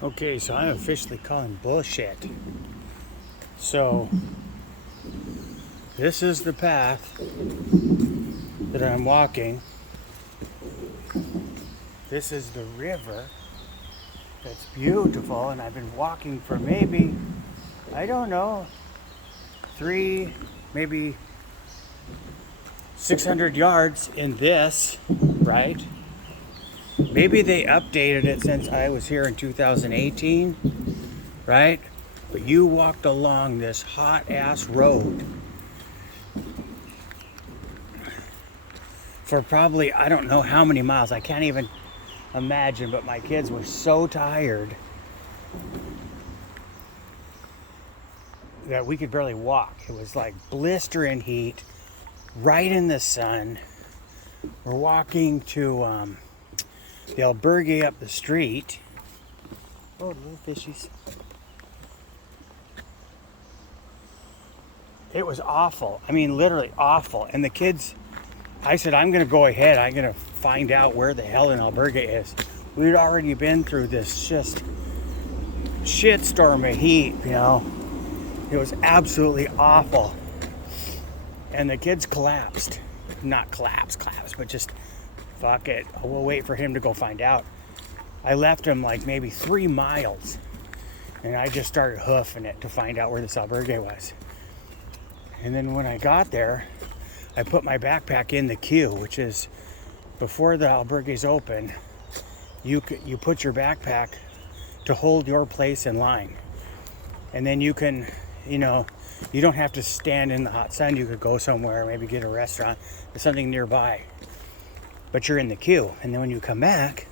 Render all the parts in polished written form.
Okay, so I'm officially calling bullshit. So, this is the path that I'm walking. This is the river that's beautiful, and I've been walking for maybe, I don't know, maybe 600 yards in this, right? Maybe they updated it since I was here in 2018, right? But you walked along this hot ass road for probably, I don't know how many miles. I can't even imagine, but my kids were so tired that we could barely walk. It was like blistering heat, right in the sun. We're walking to the albergue up the street. Oh, little fishies. It was awful. I mean, literally awful. And the kids, I said, I'm going to go ahead. I'm going to find out where the hell an albergue is. We'd already been through this just shitstorm of heat, you know. It was absolutely awful. And the kids collapsed. Not collapsed, but just, fuck it. We'll wait for him to go find out. I left him like maybe 3 miles. And I just started hoofing it to find out where this albergue was. And then when I got there, I put my backpack in the queue, which is before the albergues open, you put your backpack to hold your place in line. And then you can, you know, you don't have to stand in the hot sun. You could go somewhere, maybe get a restaurant or something nearby. But you're in the queue. And then when you come back,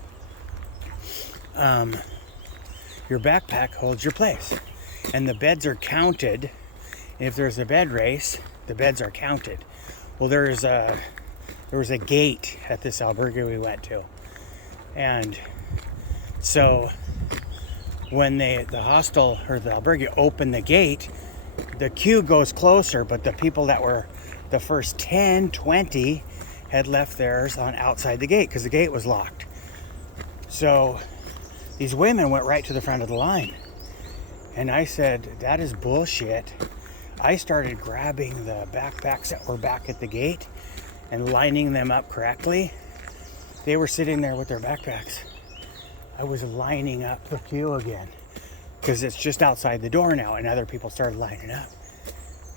your backpack holds your place. And the beds are counted. If there's a bed race, the beds are counted. Well, there was a gate at this albergue we went to. And so when the hostel or the albergue opened the gate, the queue goes closer, but the people that were the first 10, 20 had left theirs on outside the gate because the gate was locked. So these women went right to the front of the line. And I said, that is bullshit. I started grabbing the backpacks that were back at the gate and lining them up correctly. They were sitting there with their backpacks. I was lining up the queue again because it's just outside the door now, and other people started lining up.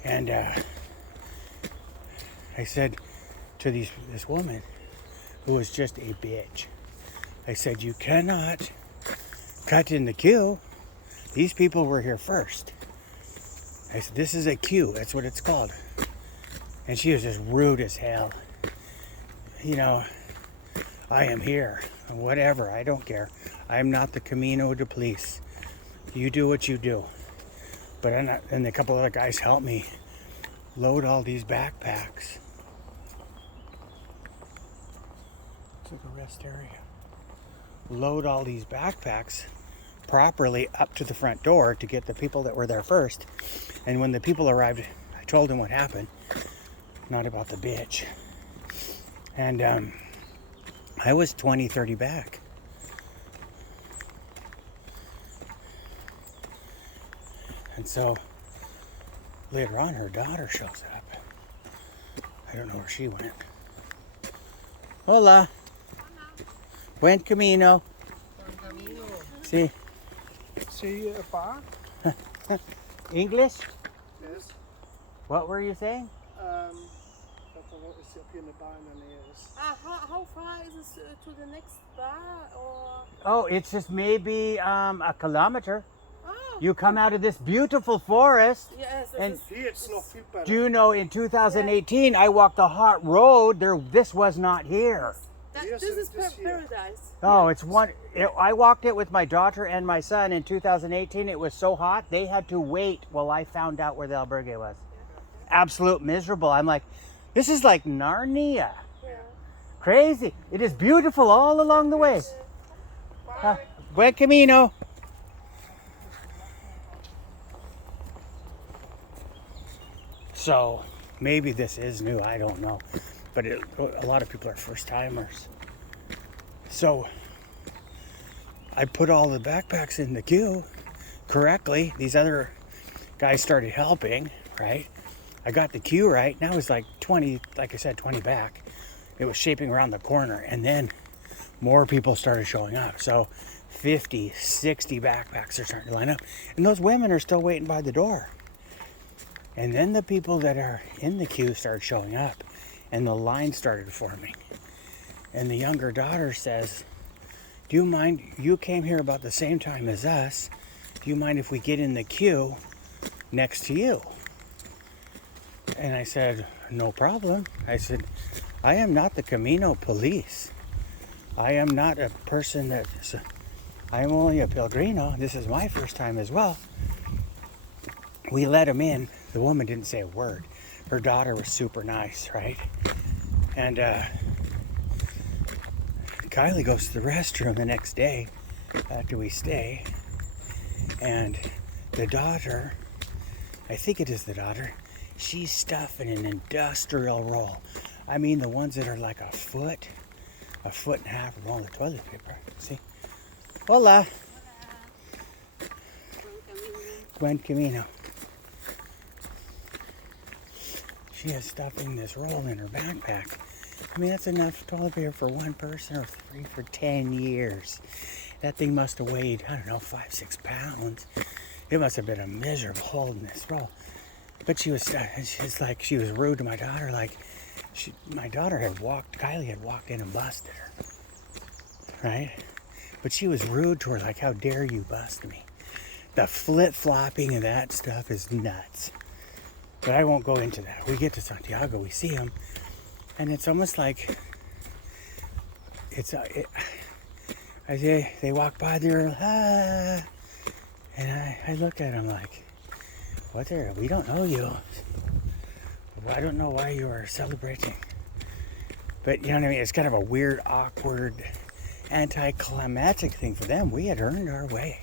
And I said to this woman, who was just a bitch, I said, you cannot cut in the queue. These people were here first. I said, this is a queue. That's what it's called. And she was just rude as hell. You know, I am here. Whatever. I don't care. I am not the Camino de Police. You do what you do. But I'm not, and a couple other guys helped me load all these backpacks. It's like a rest area. Load all these backpacks properly up to the front door to get the people that were there first. And when the people arrived, I told them what happened, not about the bitch. And I was 20, 30 back. And so later on, her daughter shows up. I don't know where she went. Hola. Buen camino. Sí. See a bar? English? Yes. What were you saying? I don't know, it's up here in the bar and then there's... How far is this to the next bar? Or Oh, it's just maybe a kilometer. oh, You come out of this beautiful forest. yes, and Here it's not viel better. Do you know in 2018 I walked a hot road there? This was not here. Yes, this it is is here. paradise. Oh, it's one. I walked it with my daughter and my son in 2018. It was so hot they had to wait while I found out where the albergue was. Absolute miserable. I'm like, this is like Narnia. Yeah. Crazy. It is beautiful all along the way. Buen camino. So maybe this is new. I don't know. But a lot of people are first timers. So I put all the backpacks in the queue correctly. These other guys started helping, right? I got the queue right. Now it's like 20, like I said, 20 back. It was shaping around the corner, and then more people started showing up. So 50, 60 backpacks are starting to line up. And those women are still waiting by the door. And then the people that are in the queue started showing up, and the line started forming. And the younger daughter says, do you mind, you came here about the same time as us. Do you mind if we get in the queue next to you? And I said, no problem. I said, I am not the Camino police. I am not a person I am only a Pellegrino. This is my first time as well. We let him in. The woman didn't say a word. Her daughter was super nice, right? And Kylie goes to the restroom the next day after we stay. And the daughter, I think it is the daughter, she's stuffing an industrial roll. I mean the ones that are like a foot and a half of roll of toilet paper. See? Hola. Buen camino. She is stuffing this roll in her backpack. I mean, that's enough toilet paper for one person or three for 10 years. That thing must have weighed, I don't know, 5-6 pounds. It must have been a miserable holding this roll. But she was rude to my daughter. Like, my daughter Kylie had walked in and busted her. Right? But she was rude to her, like, how dare you bust me? The flip-flopping of that stuff is nuts. But I won't go into that. We get to Santiago, we see them, and it's almost like they walk by there, and I look at them like, we don't know you. I don't know why you are celebrating. But you know what I mean? It's kind of a weird, awkward, anticlimactic thing for them. We had earned our way,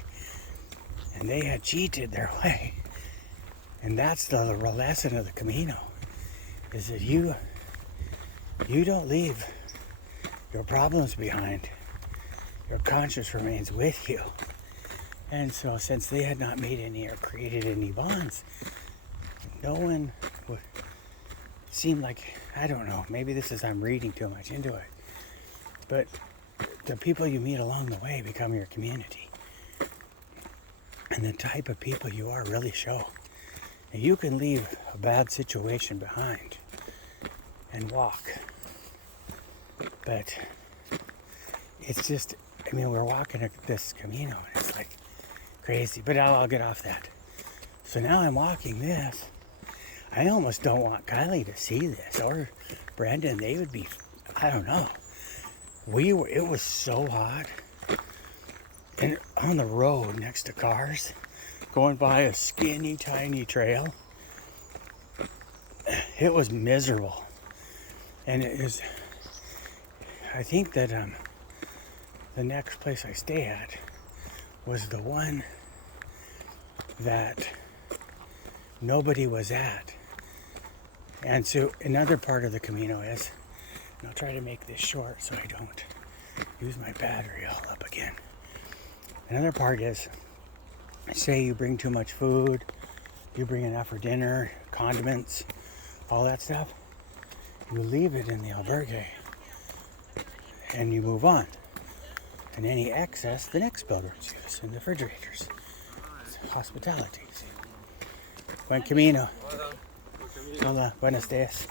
and they had cheated their way. And that's the lesson of the Camino, is that you don't leave your problems behind. Your conscience remains with you. And so since they had not made any or created any bonds, no one would seem like, I don't know, maybe I'm reading too much into it, but the people you meet along the way become your community. And the type of people you are really show. And you can leave a bad situation behind and walk. But it's just, I mean, we're walking this Camino and it's like crazy. But I'll get off that. So now I'm walking this. I almost don't want Kylie to see this, or Brandon. They would be, I don't know. It was so hot. And on the road next to cars, going by a skinny, tiny trail, it was miserable. And I think that the next place I stay at was the one that nobody was at. And so another part of the Camino is, and I'll try to make this short so I don't use my battery all up again. Another part is, say you bring too much food, you bring enough for dinner, condiments, all that stuff, you leave it in the albergue and you move on. And any excess, the next pilgrims use in the refrigerators. It's hospitality. Buen camino. Hola, buenos dias.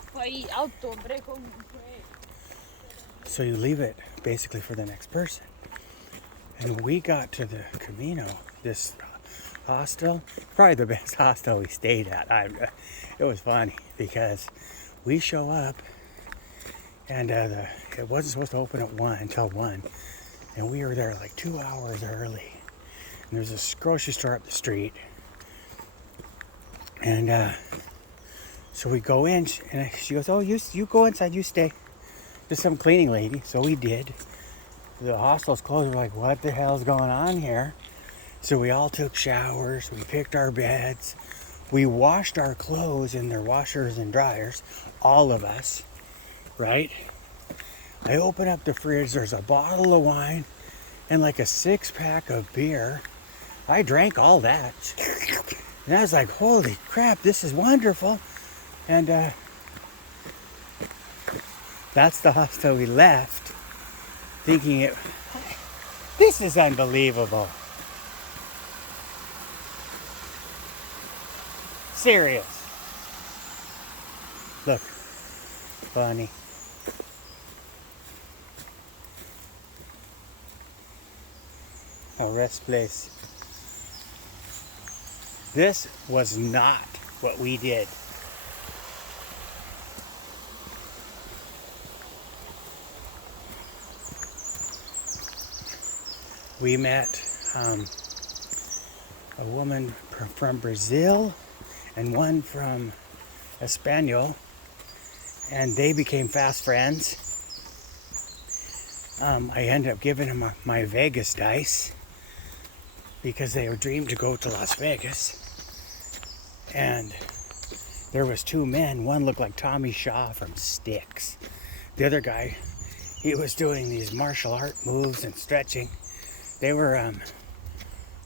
So you leave it basically for the next person. And we got to the Camino, this hostel, probably the best hostel we stayed at. It was funny because we show up and it wasn't supposed to open at until 1. And we were there like 2 hours early. And there's this grocery store up the street. And so we go in and she goes, oh, you go inside, you stay. There's some cleaning lady. So we did. The hostel's closed. We're like, what the hell's going on here? So we all took showers. We picked our beds. We washed our clothes in their washers and dryers. All of us. Right? I open up the fridge. There's a bottle of wine and like a 6-pack of beer. I drank all that. And I was like, holy crap, this is wonderful. And that's the hostel we left, thinking this is unbelievable. Serious. Look, funny. Our rest place. This was not what we did. We met a woman from Brazil and one from Espanol, and they became fast friends. I ended up giving them my Vegas dice because they were dreamed to go to Las Vegas. And there was 2 men. One looked like Tommy Shaw from Styx. The other guy, he was doing these martial art moves and stretching. They were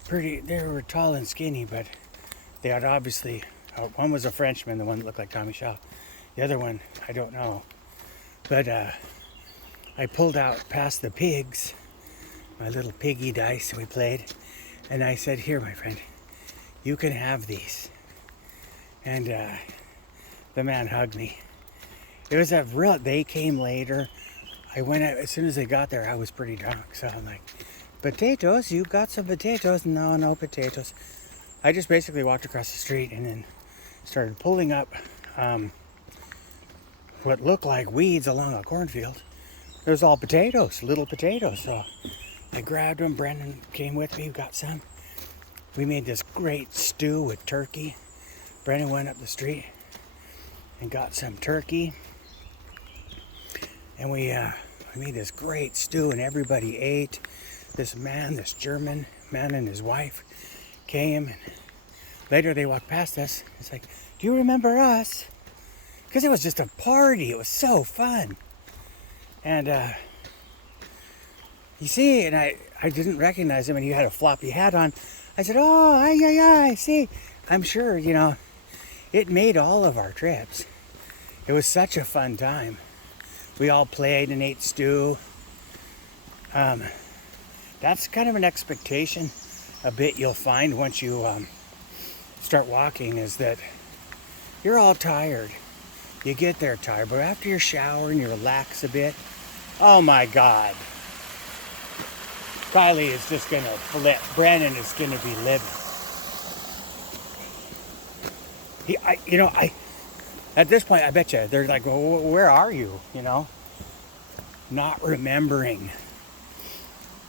they were tall and skinny, but they had obviously, one was a Frenchman, the one that looked like Tommy Shaw. The other one, I don't know. But I pulled out past the pigs, my little piggy dice we played, and I said, here, my friend, you can have these. And the man hugged me. It was they came later. I went out, as soon as they got there, I was pretty drunk, so I'm like, potatoes, you got some potatoes? No potatoes. I just basically walked across the street and then started pulling up what looked like weeds along a cornfield. It was all potatoes, little potatoes. So I grabbed them. Brendan came with me, got some. We made this great stew with turkey. Brendan went up the street and got some turkey. And we made this great stew and everybody ate. This German man and his wife came, and later they walked past us. It's like, do you remember us? Because it was just a party. It was so fun. And you see, and I didn't recognize him, and he had a floppy hat on. I said, oh, I see. I'm sure, it made all of our trips. It was such a fun time. We all played and ate stew. That's kind of an expectation a bit you'll find once you start walking, is that you're all tired. You get there tired, but after you shower and you relax a bit, oh my God. Kylie is just gonna flip. Brandon is gonna be living. At this point, I bet you, they're like, well, where are you? Not remembering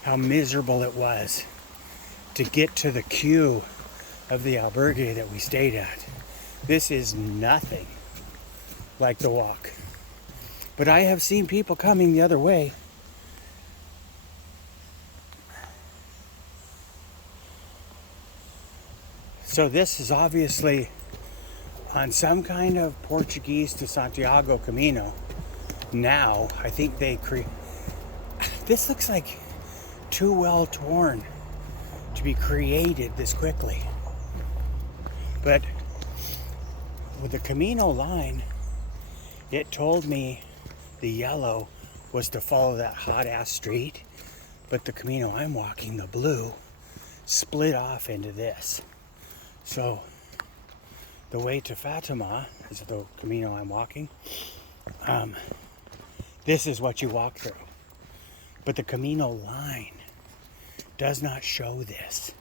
how miserable it was to get to the queue of the albergue that we stayed at. This is nothing like the walk. But I have seen people coming the other way. So this is obviously on some kind of Portuguese to Santiago Camino. Now, I think this looks like too well torn to be created this quickly. But with the Camino line, it told me the yellow was to follow that hot ass street, but the Camino I'm walking, the blue, split off into this. So the way to Fatima is the Camino I'm walking. This is what you walk through. But the Camino line does not show this.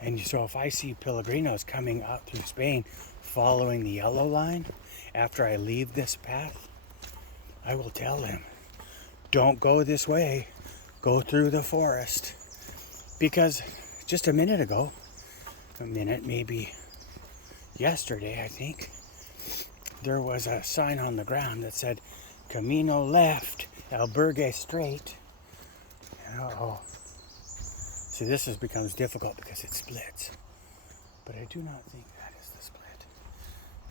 And so if I see Pellegrinos coming up through Spain following the yellow line after I leave this path, I will tell them, don't go this way, go through the forest. Because just a minute ago, maybe yesterday, I think, there was a sign on the ground that said, Camino left, albergue straight. Uh-oh. See, this becomes difficult because it splits. But I do not think that is the split.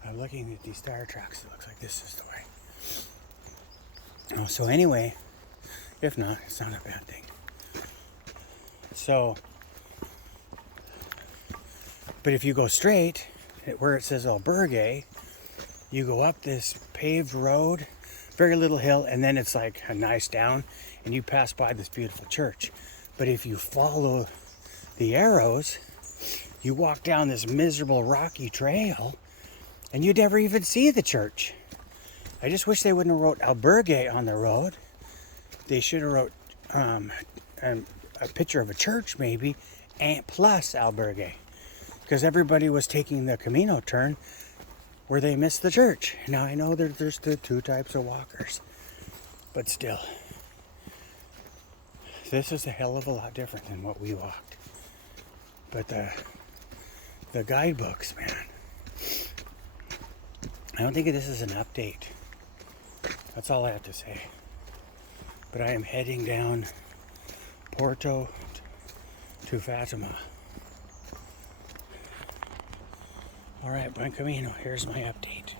I'm looking at these tire tracks, it looks like this is the way. Oh, so anyway, if not, it's not a bad thing. So, but if you go straight, where it says Albergue, you go up this paved road, very little hill, and then it's like a nice down, and you pass by this beautiful church. But if you follow the arrows, you walk down this miserable rocky trail, and you'd never even see the church. I just wish they wouldn't have wrote Albergue on the road. They should have wrote a picture of a church maybe, and plus Albergue. Because everybody was taking the Camino turn where they missed the church. Now I know there's the two types of walkers, but still, this is a hell of a lot different than what we walked. But the guidebooks, man, I don't think this is an update. That's all I have to say. But I am heading down Porto to Fatima. All right, buen camino. Here's my update.